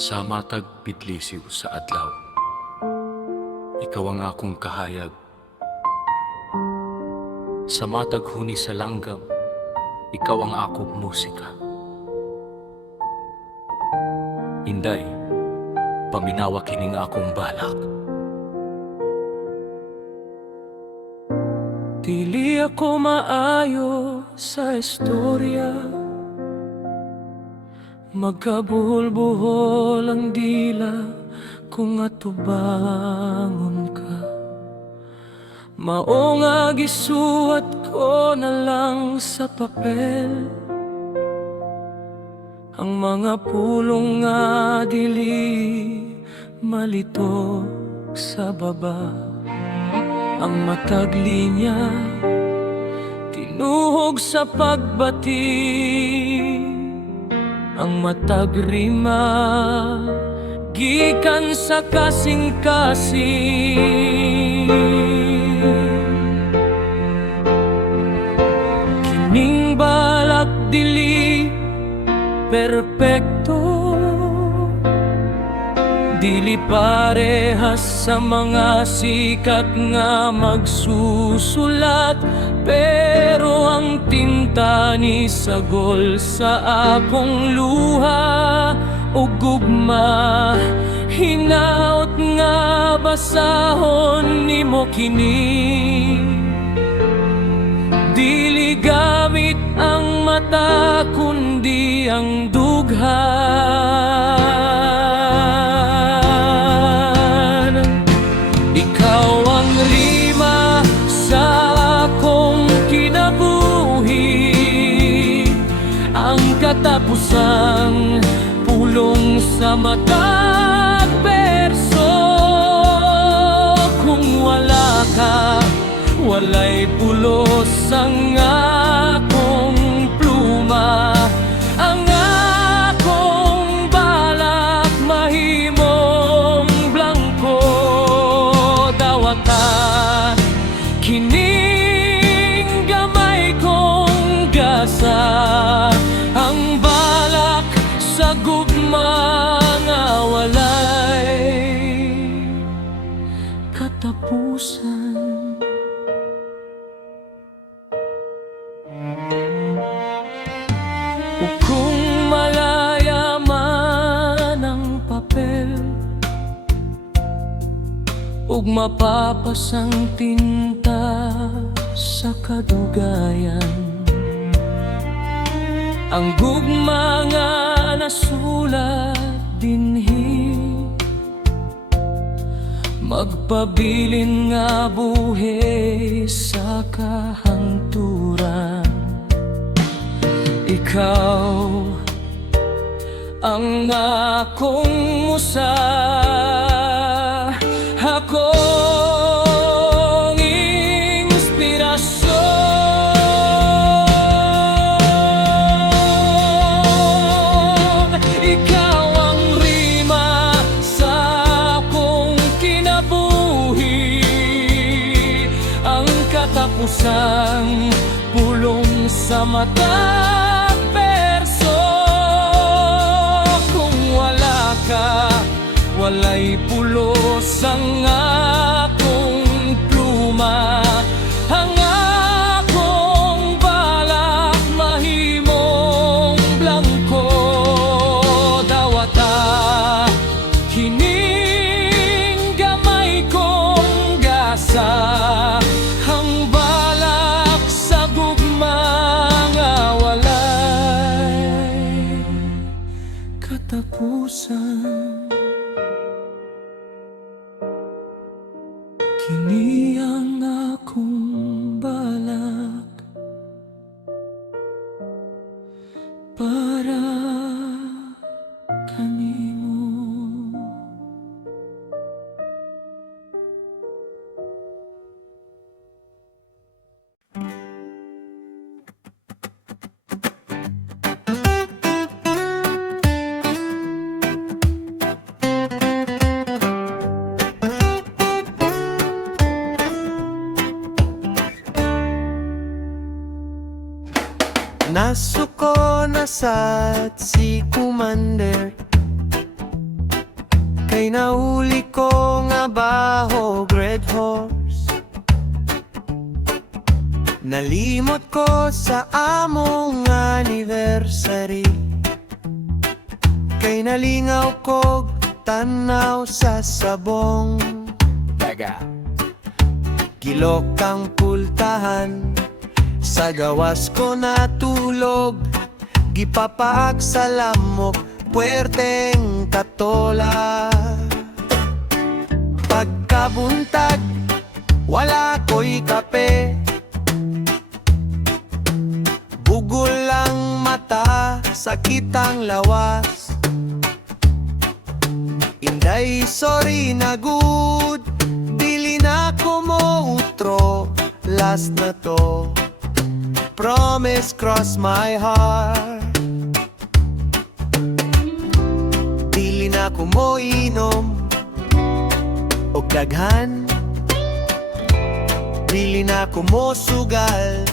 Sa matag pitlisiw sa adlaw, ikaw ang akong kahayag. Sa matag huni sa langgam, ikaw ang akong musika. Inday, paminawa kining akong balak. Dili ako maayo sa istorya, magkabuhol-buhol ang dila kung atubangon ka. Mao nga gisuwat ko na lang sa papel ang mga pulong nga dili malitok sa baba. Ang matag linya tinuhog sa pagbati, ang matag rima gikan sa kasing-kasing. Kining balak dili perpekto, dili parehas sa mga sikat nga magsusulat, pero ang tinta ni sagol sa akong luha o gugma. Hinaot nga basahon nimo kini, dili gamit ang mata kundi ang dugha. Ikaw ang rima sa akong kinabuhi, ang katapusang pulong sa matag berso. Kung wala ka, walay pulos ang akong pluma. Ang akong balak mahimong blanko, dawata kining gamay kong gasa. Ang balak sa gugma nga walay katapusan. O kung malaya man ang papel, ug mapapasang tinta sa kadugayan, ang gugma nga nasulat dinhi, magpabilin nga buhi sa kahangturan. Ikaw ang akong musa, akong inspirasyon. Ikaw ang rima sa akong kinabuhi, ang katapusang pulong sa matag berso. Kung wala ka, walay pulos ang akong pluma. Ang akong balak mahimong blanko, dawata kining gamay kong gasa. Ang balak sa gugma nga walay katapusan. Kini ang akong balak para kanimo. Nasuko na sad si Commander, Kay nauli ko nga baho red horse. Nalimot ko sa among anniversary. Kay nalingaw ko tanaw sa sabong daga. Kilok ang pultahan, sa gawas ko natulog. Gipapaak sa lamok, puwerteng katola. Pagkabuntag, wala ko'y kape. Bugol ang mata, sakit ang lawas. Inday, sorry na good, dili na ko mo utro. Last na to, promise cross my heart. Dili na ko mo inom og daghan. Dili na ko mo sugal,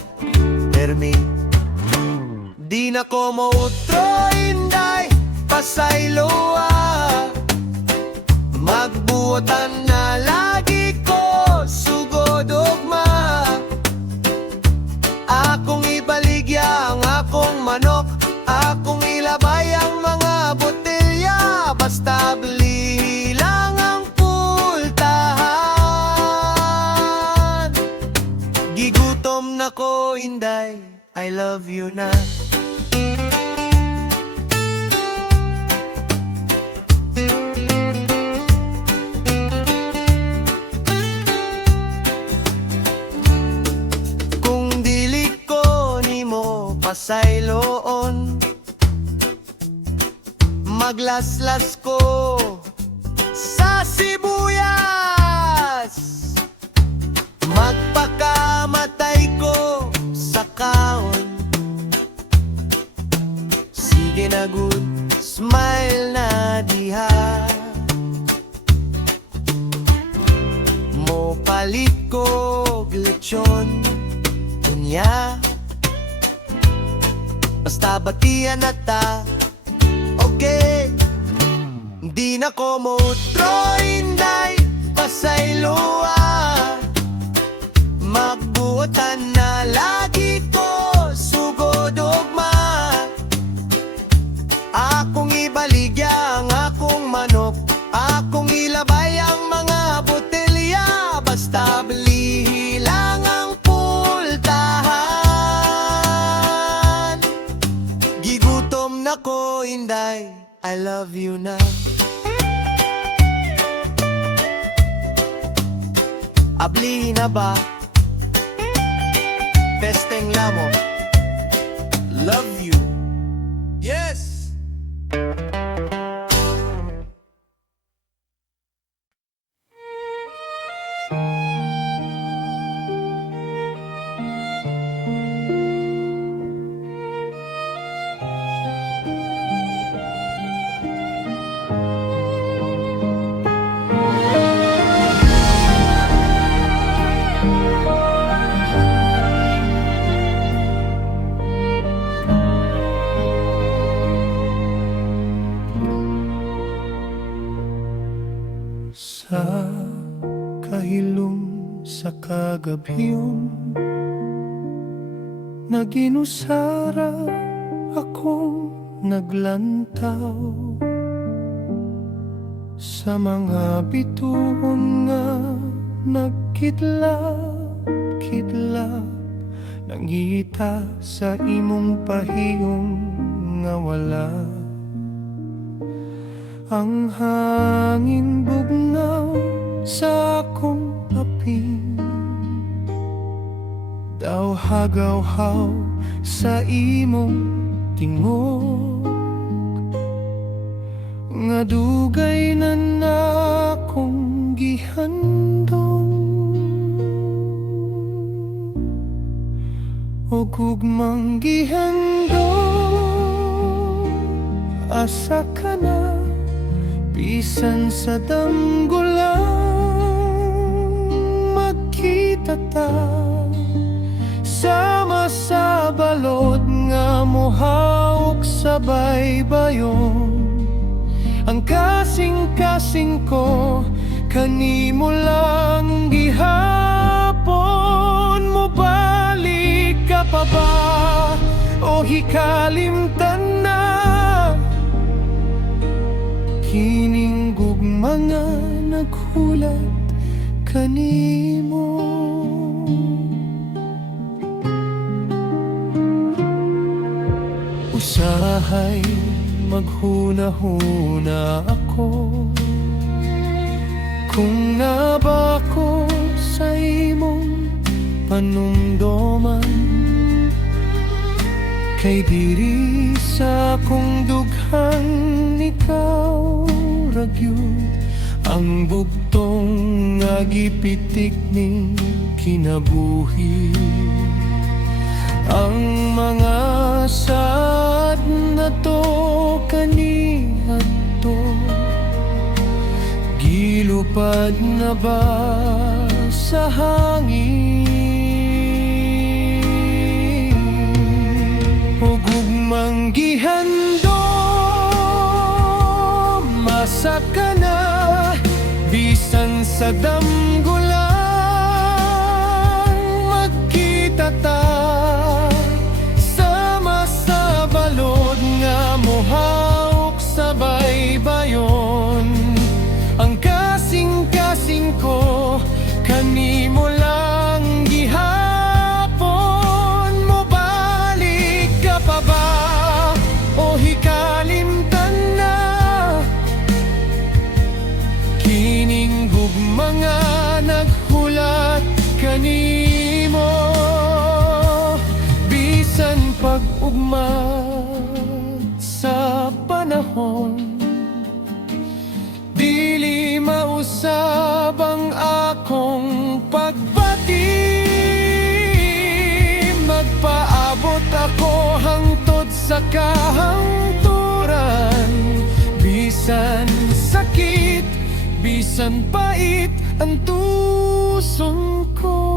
permi. Di na ko mo utro, inday, pasayloa. Magbuotan na lagi ko, sugod ugma. Akong ibaligya ang akong manok, akong ilabay ang mga botelya. Basta bili lang ang pultahan. Gigutom na ko, inday, I love you na. Pasayloon, maglaslas ko sa sibuyas. Magpakamatay ko sa kaon. Sige na good, smile na diha. Mo palit ko lechon, dunya. Basta batian na ta, okay. Di na ko mo utro, inday, pasayloa. Magbuotan na lagi ko, sugod ugma. Akong ibaligya ang akong manok, akong ilabay ang mga botelya. Basta bili lang ang pultahan. Gigutom na ko, inday, I love you na. Abli na ba? Pesteng lamo, love you. Yes! Sa kahilom sa kagabyon, naginusara akong naglantaw sa mga bituon nga nagkidlap-kidlap, nangita sa imong pahiyong nga wala. Ang hangin bugnaw sa akong aping, daw hagaw-haw sa imong tingog, nga dugay na akong gihandong. O gugmang gihandong, asa ka na, bisan sa damgo lang magkita ta. Sama sa balod nga mohawk sa baybayon, ang Ang kasing-kasing ko kanimo lang gihapon. Mo balik ka pa ba o hikalimtan na? Kining gugmanga naghulat kanimo. Usahay maghuna-huna ako kung nabako sa imong panumdoman. Kay diri sa akong dughang ikaw ragyud ang bugtong nga gipitik ning kinabuhi. Ang mga sad na to kaniadto gilupad na ba sa hangin? O gugmang gihandom masa ka na bisan sa damgulan magkita ta. Muhawak sa baybayon. Ang kasing-kasing ko kanimo lang gihapon. Mo balik ka pa ba o hikalimtan na? Kining gugmanga naghulat kanimo. Bisan pag-ugma sa panahon, dili mausab ang akong pagbati. Magpaabot ako hangtod sa kahangturan. Bisan sakit, bisan pait ang tuson ko.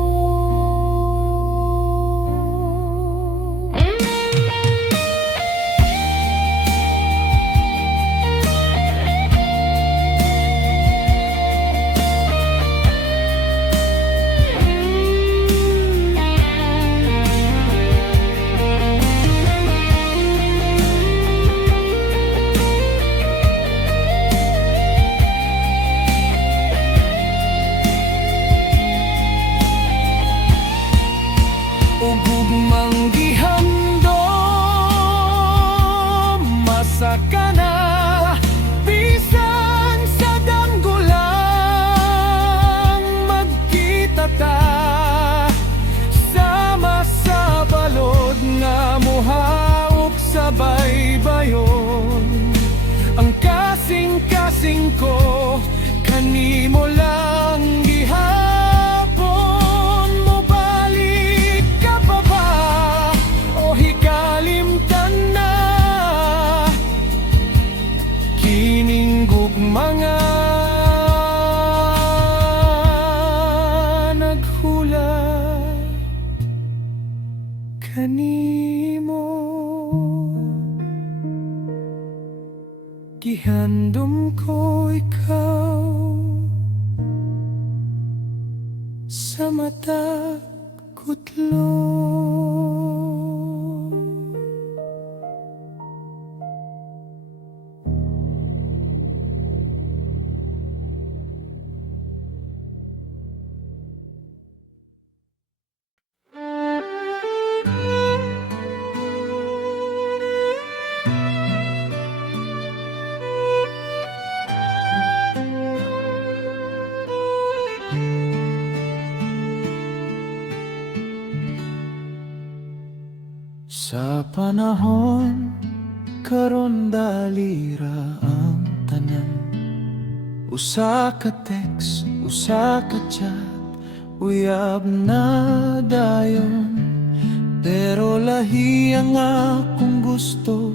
Ugugmang gihandom masa ka na bisan sa damgulang magkita ta. Sama sa balod nga muhawak sa baybayon. Ang kasing-kasing ko kanimo lang gihapon. Mga naghulat kanimo. Gihandom ko ikaw sa mata kutlo. Sa panahon karon dalira ang tanan. Usa ka text, usa ka chat, uyab na dayon. Pero lahi ang akong gusto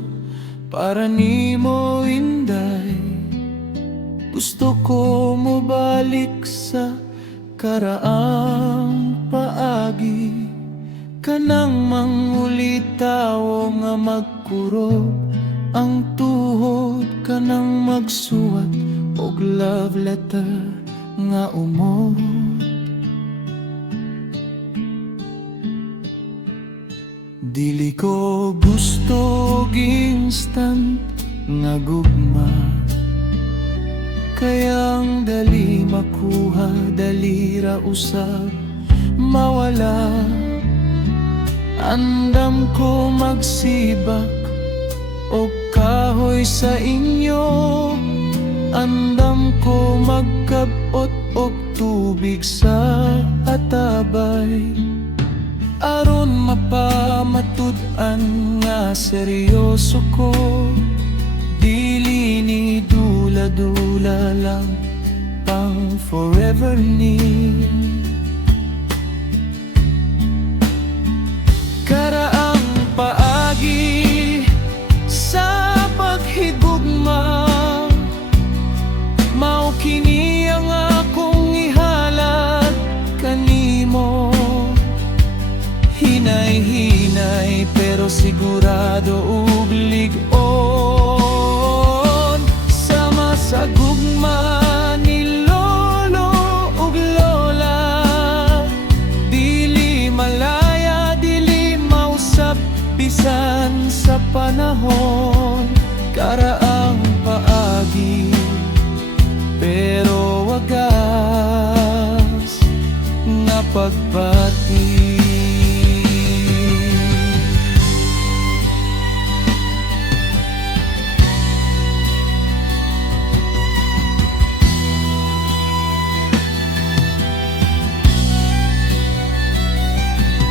para nimo inday. Gusto ko mo balik sa karaang paagi. Kanang mangulitaw nga magkurog ang tuhod ka nang magsuwat og love letter nga umot. Dili ko gusto og instant nga gugma, kayang dali makuha, dali ra usab mawala. Andam ko magsibak og kahoy sa inyo, andam ko magkabot og tubig sa atabay, aron mapamatud-an nga seryoso ko. Dili ni dula-dula lang, pang forever ni. Karaang paagi sa paghigugma, mao kini ang akong ihalad kanimo. Hinay-hinay pero sigurado ug lig-on, sama sa gugma ni lolo ug lola. Dili malaya, dili mausap bisan sa panahon. Karaang paagi pero wagas nga pagbati.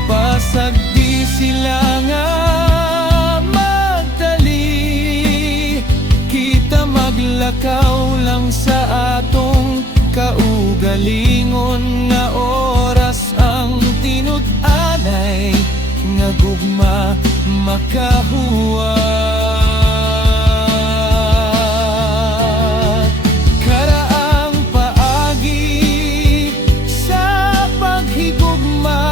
Pasag di sila nga magdali, kita maglakaw lang sa atong kaugalingon nga oras ang tinud-anay nga gugma makahuwat. Karaang paagi sa paghigugma,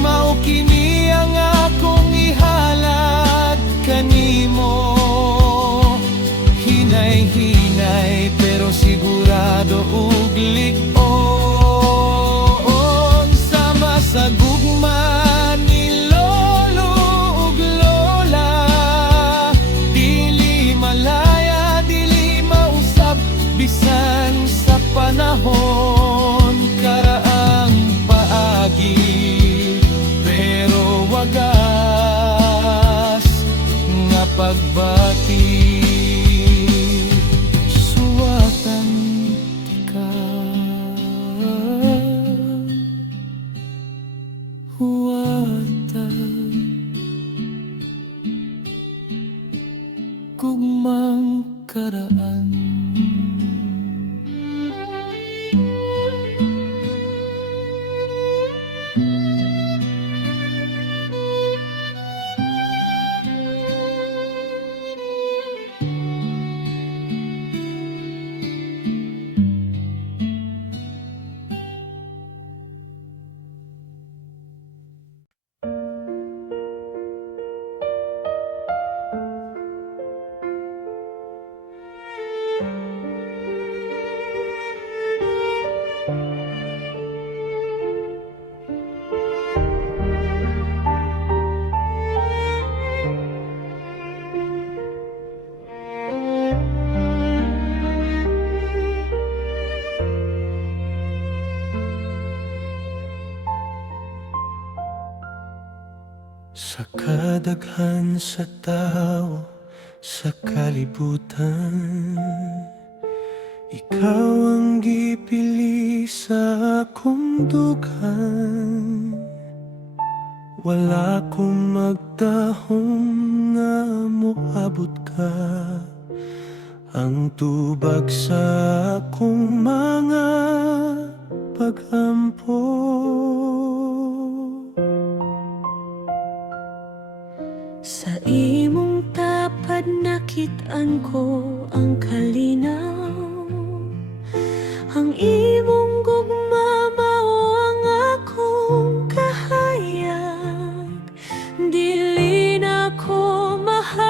mao kini ang akong ihalad kanimo. Hinay-hinay pero sigurado ug lig-on, sama sa gugma ni lolo ug lola. Dili malaya, dili mausap bisan sa panahon. Karaang paagi pero wagas nga pagbati. Suwatan ka, huwatan gugmang karaan. Sa kadaghan sa tao sa kalibutan, ikaw ang gipili sa akong dughan. Wala kong magdahom nga moabot ka, ang tubag sa akong mga pagampo. Sa imong tapad nakit-an ko ang kalinaw, ang imong gugma mao ang akong kahayag. Dili na ko mahal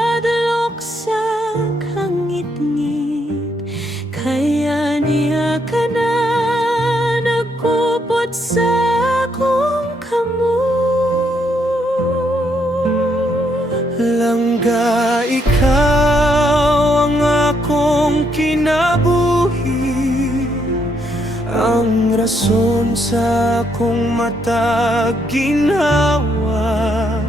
Langga, ikaw ang akong kinabuhi, ang rason sa akong matag ginhawa,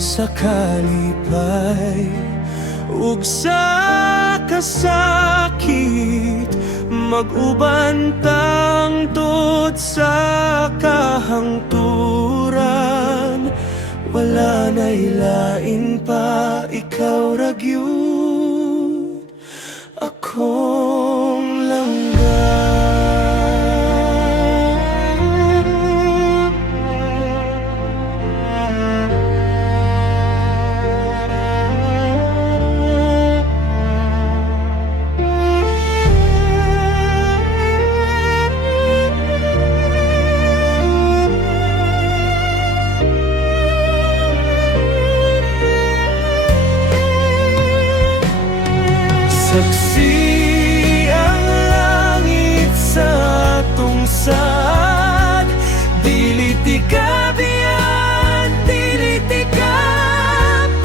sa kalipay ug sa kasakit, mag-ubantang tod sa kahangturan. Wala na ilain pa, ikaw ra gyud akong langga. Saksi ang langit sa atong sad, dili ti ka biyan, dili ti ka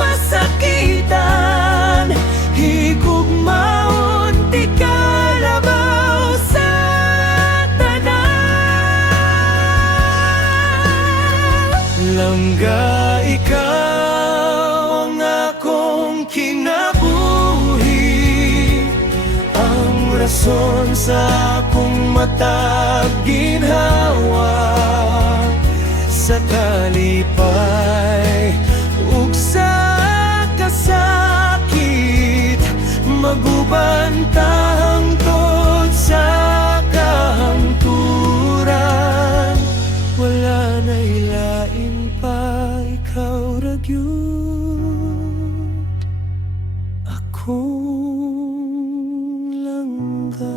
pasakitan, higugmaon ti ka labaw sa tanan. Langga, ikaw ang akong kinabuhi, rason sa akong matag ginhawa, sa kalipay ug sa kasakit, magubantang tod sa kahangturan. Wala na ilain pa, ikaw ra gyud akong langga.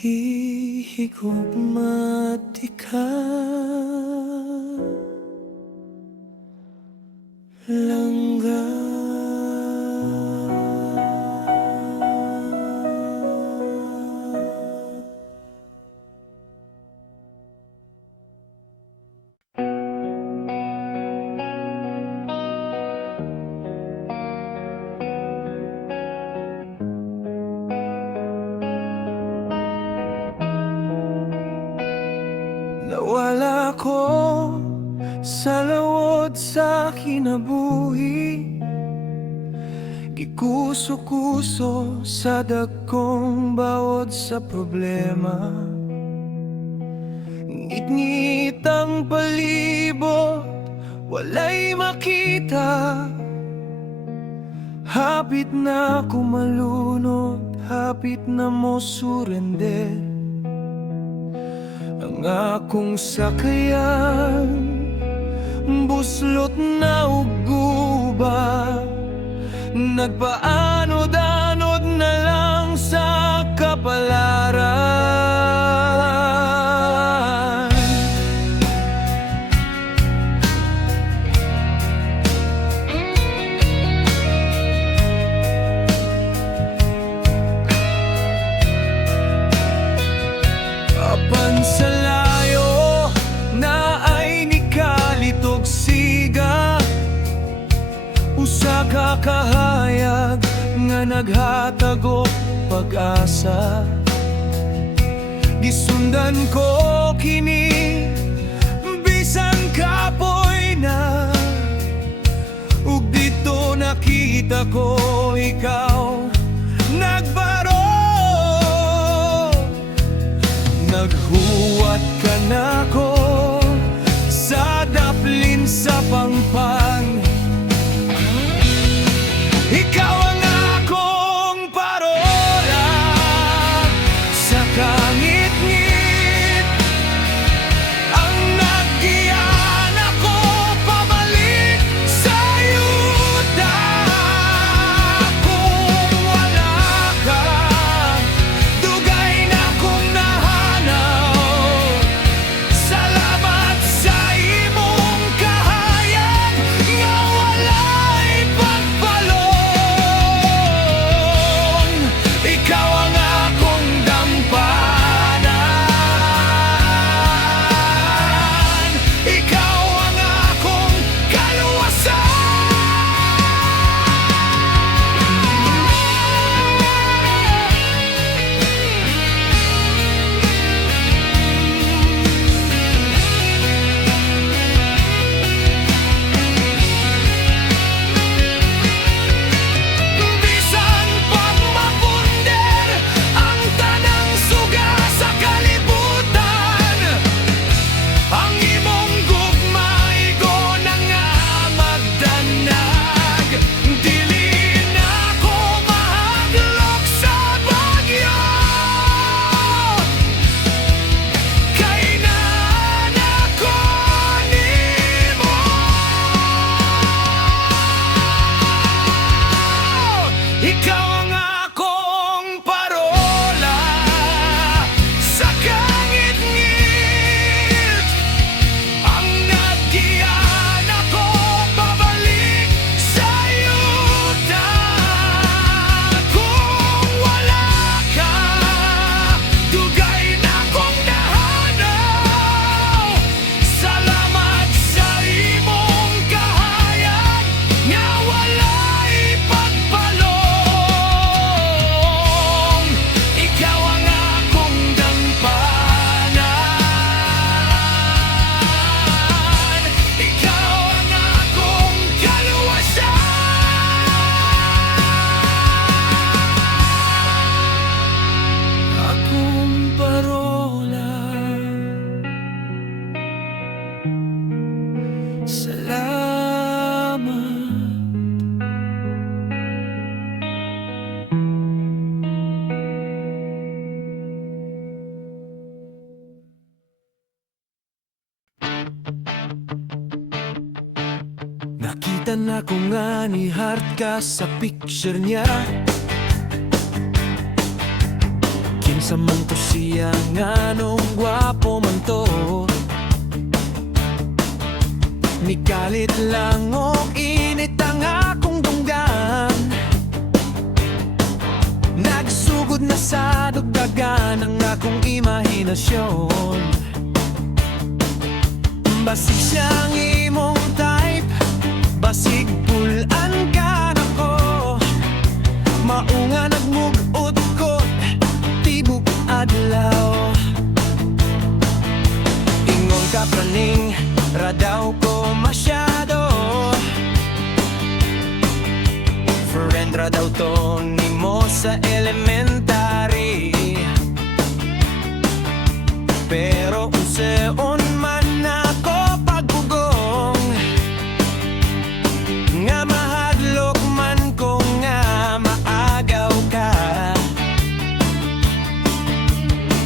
Gihigugma ti ka, langga. Nawala ko sa lawod sa kinabuhi, gikuso-kuso sa dagkong bawod sa problema. Ngit-ngit ang palibot, walay makita, hapit na kumalunod, hapit na mo surrender. Ang akong sakayan, buslot na ug guba, nagpaanod-anod na lang sa kapalaran. Apan sa layo na ay nikalitog siga, usa ka kahayag nga naghatag og pag-asa. Gisundan ko kini bisan kapoy na, ug dito nakita ko ikaw nagbaro. Naghuwat ka na ko sa daplin sa pangpang, ikaw ang akong parola sa kangit-ngit, ang naggiyan ako pabalik sa yuta. Kung wala ka, dugay na kong nahanaw. Salamat sa imong kahayag, Nakita na ko nga ni Hart ka sa picture niya. Kinsa man to siya nga nung gwapo man to. Nikalit lang o init ang akong dunggan. Nagsugod na sa dugdagan ang akong imahinasyon. Basig siyang imong type, basig pulan ka na ko. Maunga nagmugod ko, tibok adlaw. Ingon ka praning, radaw ko masyado. Friend radaw to nimo sa elementary. Pero unseon man ako pagbugong, nga mahadlok man ko nga maagaw ka.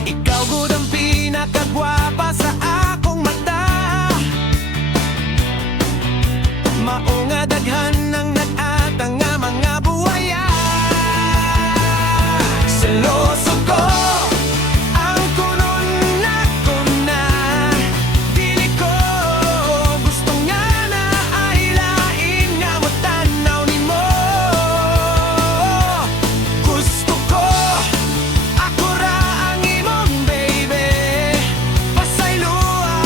Ikaw gud ang pinakagwapa sa akong mata. Maunga daghan ng nag-atang nga mga buhaya. Seloso ko ang kunon na ko na. Dili ko gusto nga na ay lain nga matanaw nimo. Gusto ko ako ra ang imong baby. Pasaylo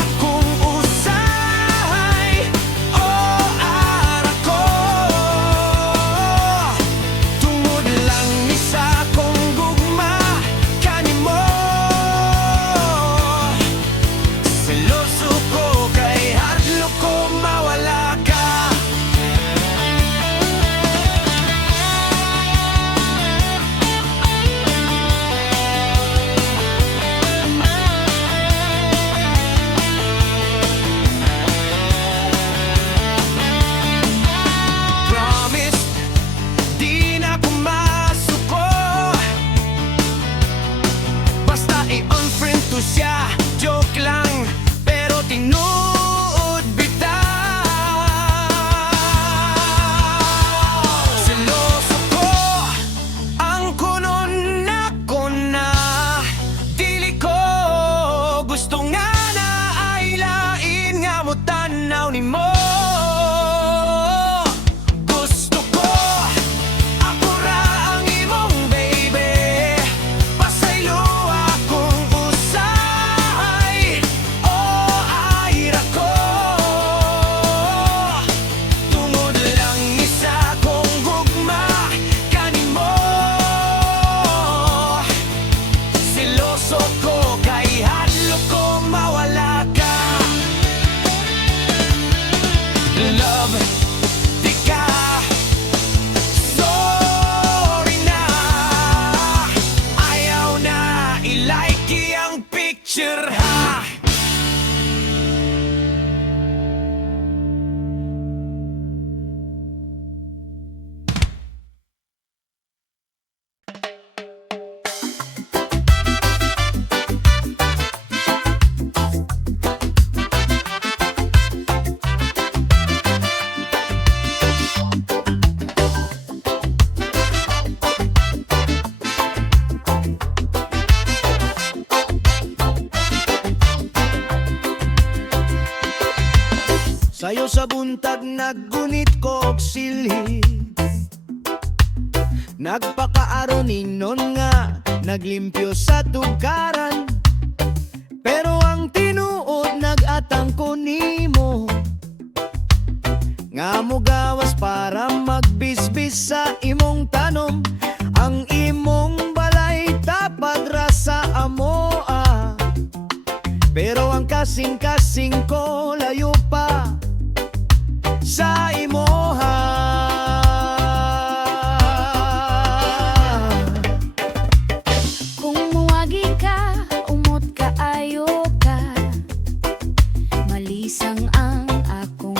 akong usay o ara ko. Tungod lang ni sa kong gugma kanimo. Seloso ko kay hadlok ko mawala ka. Promise, di na pumasuko. Basta i-unfriend to siya, joke lang, pero tinuod bitaw. Seloso ko ang kunon na ko na. Dili ko gusto nga na ay lain nga mo tanaw nimo. Gusto ko ako ra ang imong baby. Pasaylo akong usay o ayra ko. Tungod lang isa kong gugma kanimo. Seloso ko kay hadlok ko mawala ka. Love, di ka sorry na. Ayaw na i-like ang picture ha. Sayo sa buntag naggunit ko og silhi. Nagpakaaro ninon nga naglimpyo sa tugaran. Pero ang tinuod nagatang ko nimo. Nga mo gawas para magbisbis sa imong tanom. Ang imong balay tapad ra sa amoa. Pero ang kasing-kasing ko layo pa sa imoha. Kung muwagi ka, umot ka, ayo ka. Malisang ang akong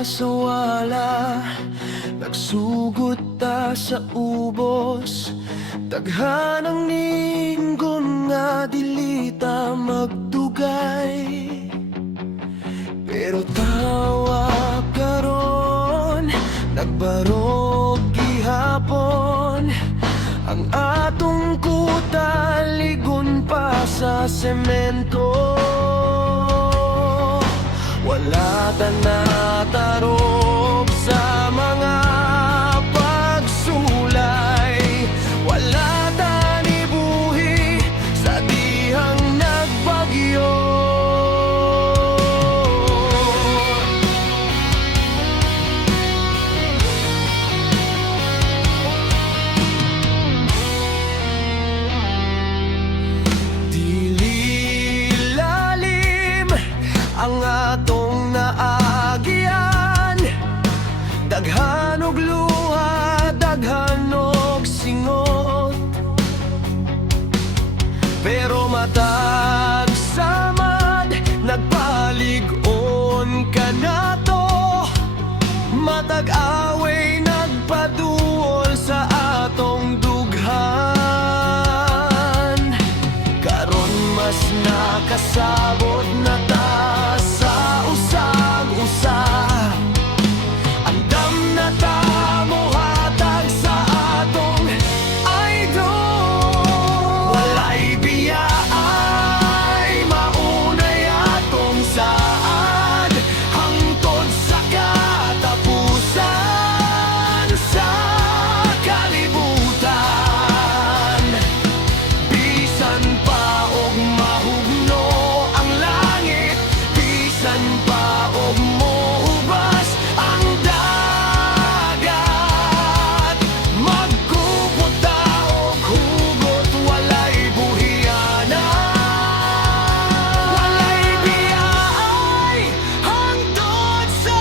sa wala, nagsugod ta sa ubos. Daghanang ninggon nga dilita magdugay, pero tawa karon nagbarog gihapon. Ang atong kuta ligon pa sa semento. Wala ta natarog sa mga pagsulay. Wala ta nibuhi sa dihang nagbagyo. Ang atong naagyan, daghan og luha, daghan og singot. Pero matag samad, nagpalig-on ka na to. Matag away, nagpaduol sa atong dughan. Karon mas nakasabot na ta sa usag-usa. Andam na ta mohatag sa atong idol. Walay biya ay maunay atong saad, hangtod sa katapusan sa kalibutan. Bisan pa og mahugno ang langit, bisan pa og mohubas ang dagat. Magkupot ta og hugot, walay buhianan. Walay biyay hangtod sa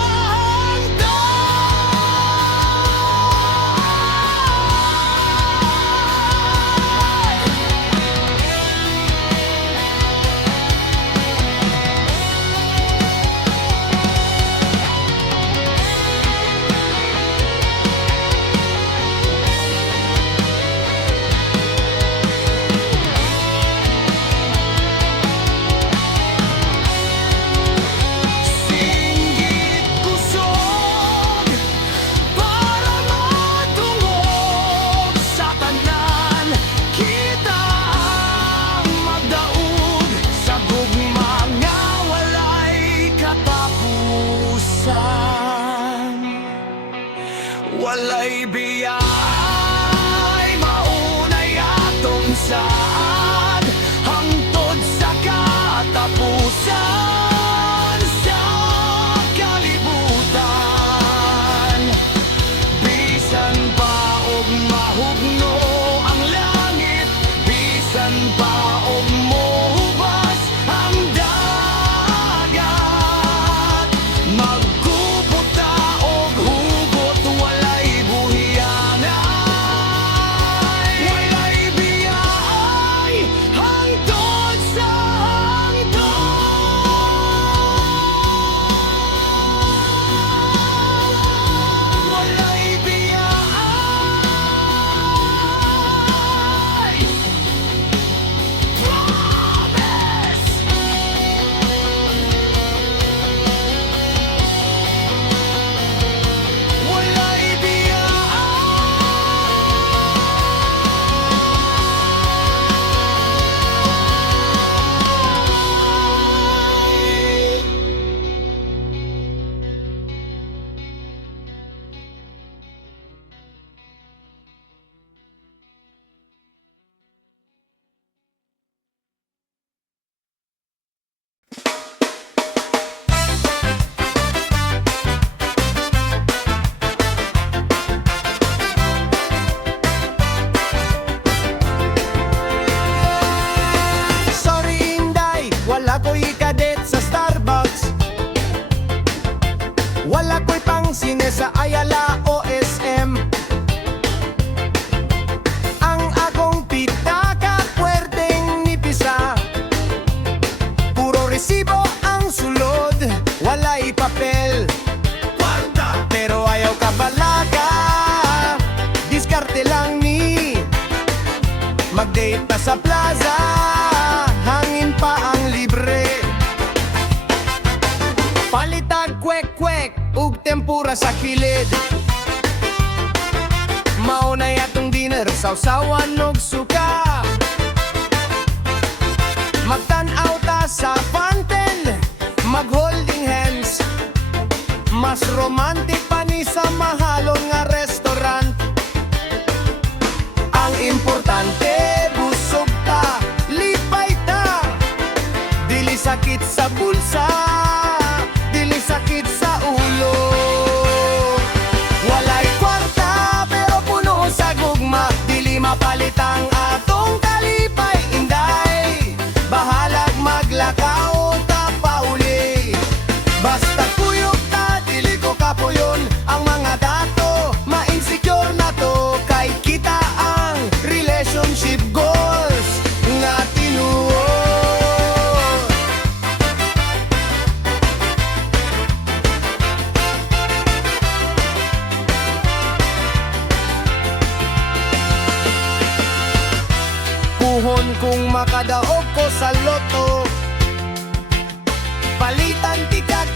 singgit kusog para madungog sa tanan. Kita ang magdaog sa gugma nga walay katapusan. Walay biyay maunay atong saad, hangtod sa katapusan sa kalibutan. Bisan pa og mahugno ang langit, bisan pa og mohubas ang dagat. Magkupot ta og hugot, walay buhianan. Walay biyay hangtod sa hangtod. Walay biyay. Promise. Walay biyay. Sorry Inday, wala ko'y kadet sa Starbucks. Wala ko'y pang sine sa Ayala o SM. Ang akong pitaka puwerteng nipisa, puro resibo ang sulod, walay papel. Mag-date pa sa plaza, hangin pa ang libre. Palitag kwek-kwek, ug tempura sa kilid. Maunay atong dinner, sausawan og suka. Magtan-aw ta sa fountain, mag-holding hands. Mas romantic pa ni sa mahalon nga restaurant. Ang importante, busog ta, lipay ta. Dili sakit sa bulsa, dili sakit sa ulo. Walay kwarta, pero puno sa gugma. Dili mapalit ang atong kalipay, inday. Bahalag maglakaw ta pauli. Basta kuyog ta, dili ko kapuyon. Ang mga dato, ma-insecure na to. Kay kita ang relationship goals nga tinuod. Puhon kung makadaog ko sa loto. Palitan tikag